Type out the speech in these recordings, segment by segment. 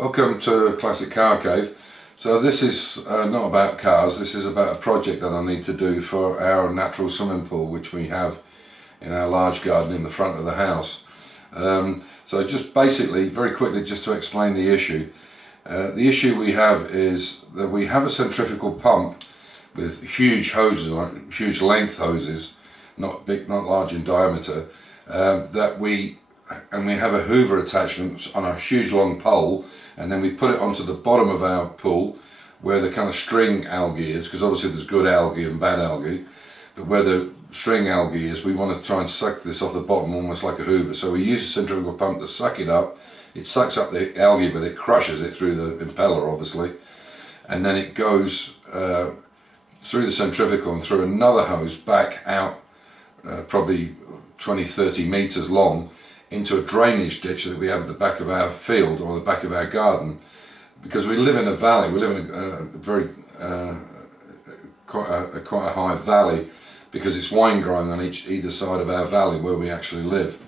Welcome to Classic Car Cave. So this is not about cars, this is about a project that I need to do for our natural swimming pool which we have in our large garden in the front of the house. So just basically, very quickly, just to explain the issue. The issue we have is that we have a centrifugal pump with huge hoses, like huge length hoses, not big, not large in diameter, we have a hoover attachment on a huge long pole, and then we put it onto the bottom of our pool where the kind of string algae is, because obviously there's good algae and bad algae, but where the string algae is, we want to try and suck this off the bottom almost like a hoover. So we use a centrifugal pump to suck it up. It sucks up the algae, but it crushes it through the impeller obviously, and then it goes through the centrifugal and through another hose back out probably 20-30 meters long into a drainage ditch that we have at the back of our field or the back of our garden, because we live in a valley. We live in a very quite a high valley, because it's wine growing on either side of our valley where we actually live.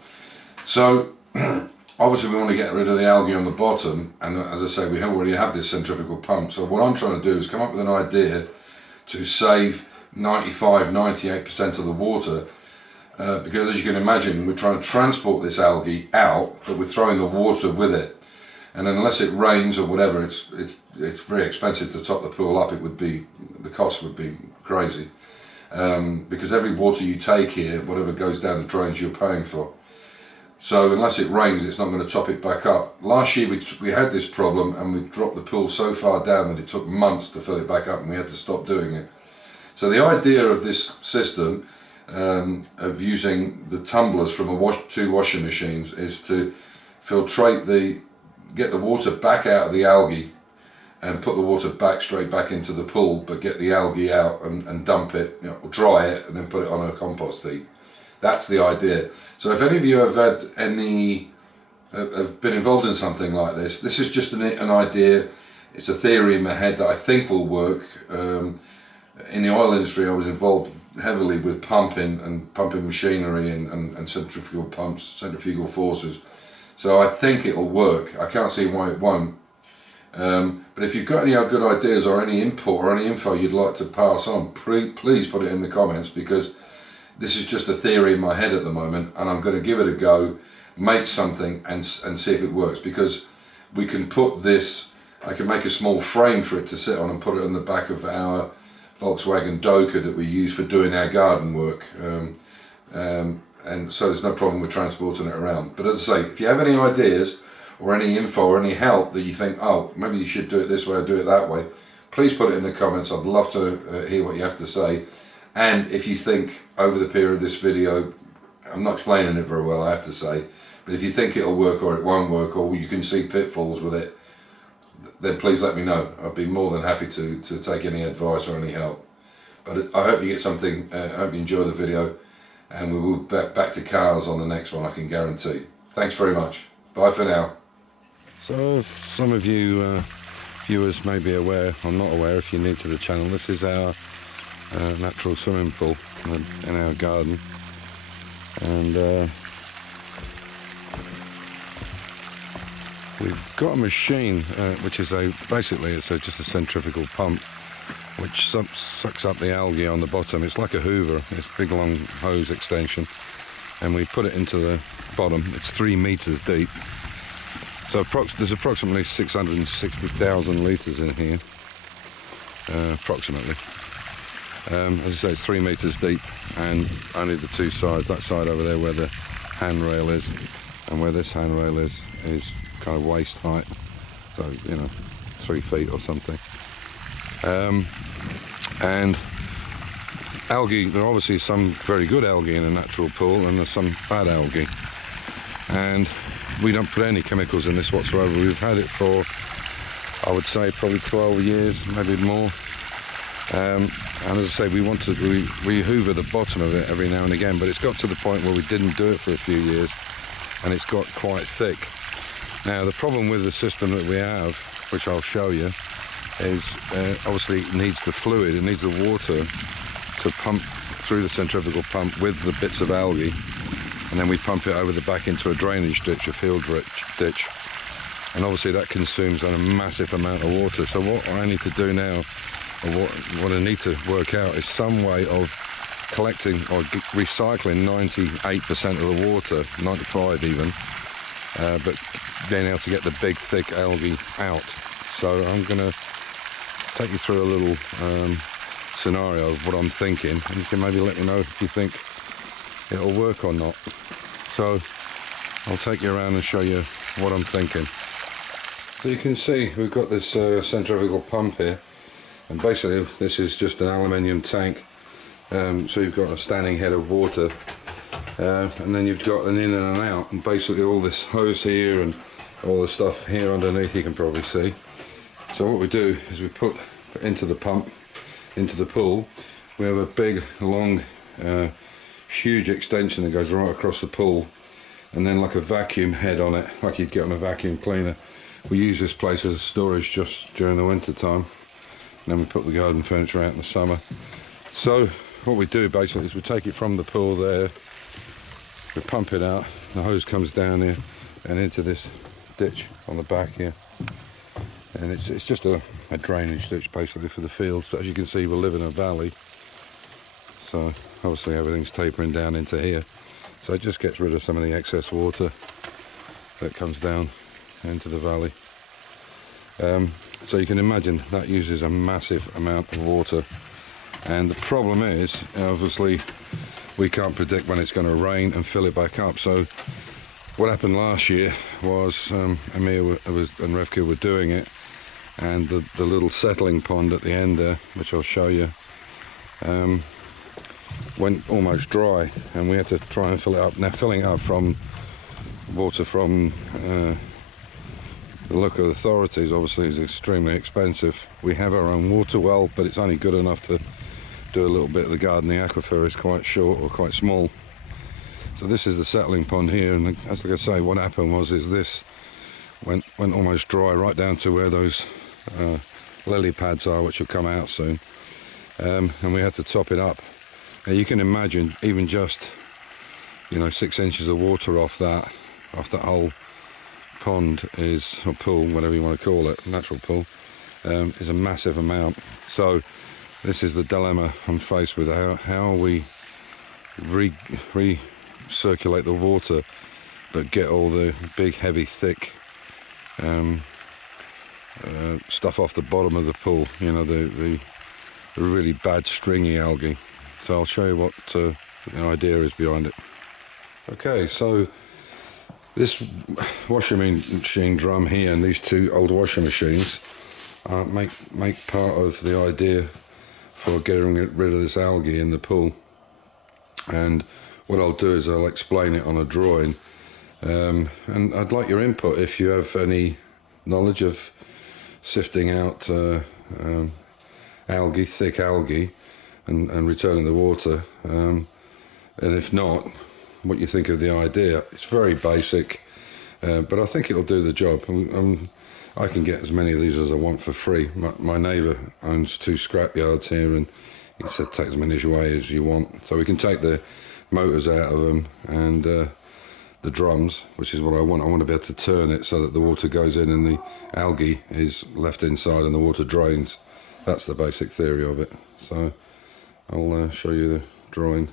So obviously we want to get rid of the algae on the bottom, and as I say, we already have this centrifugal pump. So what I'm trying to do is come up with an idea to save 95-98% of the water, because as you can imagine, we're trying to transport this algae out, but we're throwing the water with it, and unless it rains or whatever, it's very expensive to top the pool up. The cost would be crazy, because every water you take here, whatever goes down the drains, you're paying for. So unless it rains, it's not going to top it back up. Last year we had this problem, and we dropped the pool so far down that it took months to fill it back up, and we had to stop doing it. So the idea of this system, of using the tumblers from two washing machines, is to get the water back out of the algae and put the water straight back into the pool, but get the algae out and dump it, dry it, and then put it on a compost heap. That's the idea. So if any of you have been involved in something like this is just an idea. It's a theory in my head that I think will work. In the oil industry, I was involved heavily with pumping machinery and centrifugal pumps, centrifugal forces. So I think it'll work. I can't see why it won't. But if you've got any good ideas or any input or any info you'd like to pass on, please put it in the comments, because this is just a theory in my head at the moment, and I'm going to give it a go, make something and see if it works, because we can put this, I can make a small frame for it to sit on and put it on the back of our Volkswagen Doka that we use for doing our garden work, and so there's no problem with transporting it around. But as I say, if you have any ideas or any info or any help that you think, oh, maybe you should do it this way or do it that way, please put it in the comments. I'd love to hear what you have to say. And if you think over the period of this video, I'm not explaining it very well, I have to say, but if you think it'll work or it won't work, or you can see pitfalls with it, then please let me know. I'd be more than happy to take any advice or any help. But I hope you get something, I hope you enjoy the video, and we will be back to cars on the next one, I can guarantee. Thanks very much. Bye for now. So some of you viewers may be aware, I'm not aware if you're new to the channel, this is our natural swimming pool in our garden, and we've got a machine which is basically just a centrifugal pump which sucks up the algae on the bottom. It's like a hoover, it's a big long hose extension, and we put it into the bottom. It's 3 meters deep, so there's approximately 660,000 litres in here, approximately. As I say, it's 3 meters deep, and only the two sides, that side over there where the handrail is and where this handrail is kind of waist height, so 3 feet or something. And algae, there are obviously some very good algae in a natural pool, and there's some bad algae, and we don't put any chemicals in this whatsoever. We've had it for, I would say, probably 12 years, maybe more. And as I say, we hoover the bottom of it every now and again, but it's got to the point where we didn't do it for a few years, and it's got quite thick. Now the problem with the system that we have, which I'll show you, is obviously it needs the fluid, it needs the water to pump through the centrifugal pump with the bits of algae, and then we pump it over the back into a drainage ditch, a field ditch, and obviously that consumes a massive amount of water. So what I need to do now, or what I need to work out, is some way of collecting or recycling 98% of the water, 95 even, but being able to get the big thick algae out. So I'm going to take you through a little scenario of what I'm thinking, and you can maybe let me know if you think it'll work or not. So I'll take you around and show you what I'm thinking. So you can see we've got this centrifugal pump here, and basically this is just an aluminium tank. So you've got a standing head of water, and then you've got an in and an out, and basically all this hose here and all the stuff here underneath you can probably see. So what we do is we put into the pump, into the pool, we have a big long huge extension that goes right across the pool, and then like a vacuum head on it, like you'd get on a vacuum cleaner. We use this place as storage just during the winter time, and then we put the garden furniture out in the summer. So what we do basically is we take it from the pool there, we pump it out, the hose comes down here and into this ditch on the back here, and it's just a drainage ditch basically for the fields. But as you can see, we live in a valley, so obviously everything's tapering down into here, so it just gets rid of some of the excess water that comes down into the valley. So you can imagine that uses a massive amount of water. And the problem is, obviously, we can't predict when it's going to rain and fill it back up. So what happened last year was Amir and Revka were doing it, and the little settling pond at the end there, which I'll show you, went almost dry, and we had to try and fill it up. Now, filling it up from water from the local authorities obviously is extremely expensive. We have our own water well, but it's only good enough to do a little bit of the garden. The aquifer is quite short or quite small. So this is the settling pond here, and as like I say, what happened was this went almost dry right down to where those lily pads are, which will come out soon, and we had to top it up. Now you can imagine, even just 6 inches of water off that whole pond is, or pool, whatever you want to call it, natural pool, is a massive amount. So this is the dilemma I'm faced with. How we recirculate the water but get all the big heavy thick stuff off the bottom of the pool, the really bad stringy algae. So I'll show you what the idea is behind it. Okay, so this washing machine drum here and these two old washing machines make part of the idea for getting rid of this algae in the pool. And what I'll do is I'll explain it on a drawing, and I'd like your input if you have any knowledge of sifting out algae, thick algae, and returning the water, and if not, what you think of the idea. It's very basic, but I think it'll do the job. I can get as many of these as I want for free. My neighbour owns 2 scrap yards here, and he said take as many away as you want. So we can take the motors out of them and the drums, which is what I want. I want to be able to turn it so that the water goes in and the algae is left inside and the water drains. That's the basic theory of it. So I'll show you the drawing.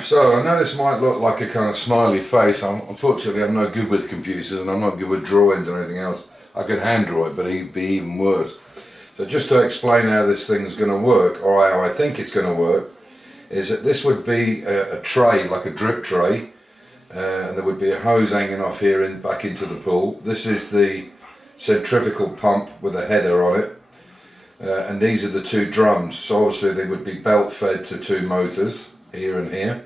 So I know this might look like a kind of smiley face. Unfortunately, I'm no good with computers, and I'm not good with drawings or anything else. I could hand draw it, but it'd be even worse. So just to explain how this thing's going to work, or how I think it's going to work, is that this would be a tray, like a drip tray, and there would be a hose hanging off here and back into the pool. This is the centrifugal pump with a header on it, and these are the 2 drums. So obviously they would be belt fed to 2 motors here and here,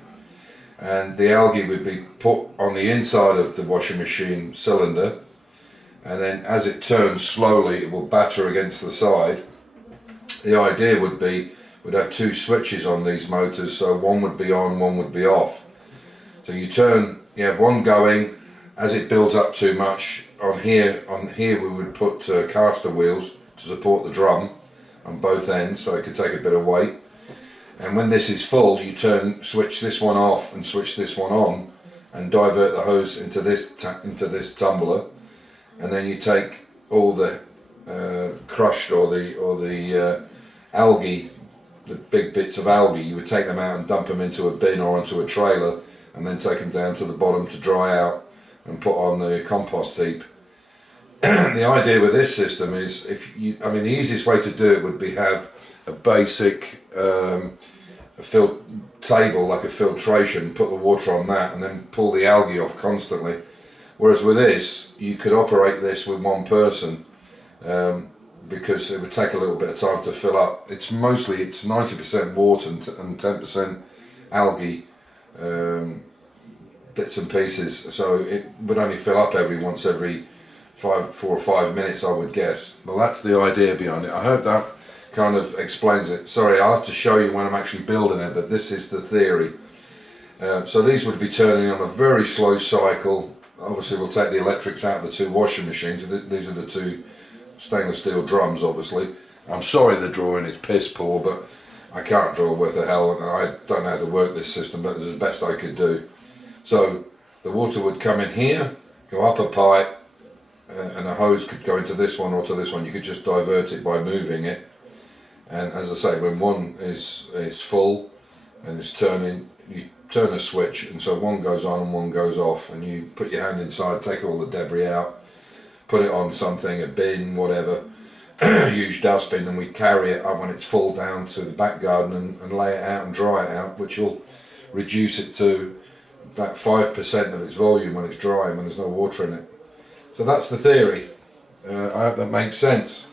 and the algae would be put on the inside of the washing machine cylinder, and then as it turns slowly it will batter against the side. The idea would be we'd have 2 switches on these motors, so one would be on, one would be off. So you have one going. As it builds up too much, on here we would put caster wheels to support the drum on both ends, so it could take a bit of weight. And when this is full, you switch this one off and switch this one on, and divert the hose into this tumbler, and then you take all the crushed or the algae, the big bits of algae, you would take them out and dump them into a bin or onto a trailer, and then take them down to the bottom to dry out and put on the compost heap. The idea with this system is, I mean, the easiest way to do it would be have a basic table, like a filtration, put the water on that, and then pull the algae off constantly. Whereas with this, you could operate this with one person, because it would take a little bit of time to fill up. It's 90% water and 10% algae, bits and pieces. So it would only fill up every 4 or 5 minutes, I would guess. Well, that's the idea behind it. I hope that kind of explains it. Sorry, I'll have to show you when I'm actually building it, but this is the theory. So these would be turning on a very slow cycle. Obviously we'll take the electrics out of the 2 washing machines. These are the 2 stainless steel drums, obviously. I'm sorry the drawing is piss poor, but I can't draw worth a hell, and I don't know how to work this system, but this is the best I could do. So the water would come in here, go up a pipe, and a hose could go into this one or to this one. You could just divert it by moving it. And as I say, when one is full and it's turning, you turn a switch, and so one goes on and one goes off, and you put your hand inside, take all the debris out, put it on something, a bin, whatever, huge dustbin, and we carry it up when it's full down to the back garden and lay it out and dry it out, which will reduce it to about 5% of its volume when it's dry and when there's no water in it. So that's the theory. I hope that makes sense.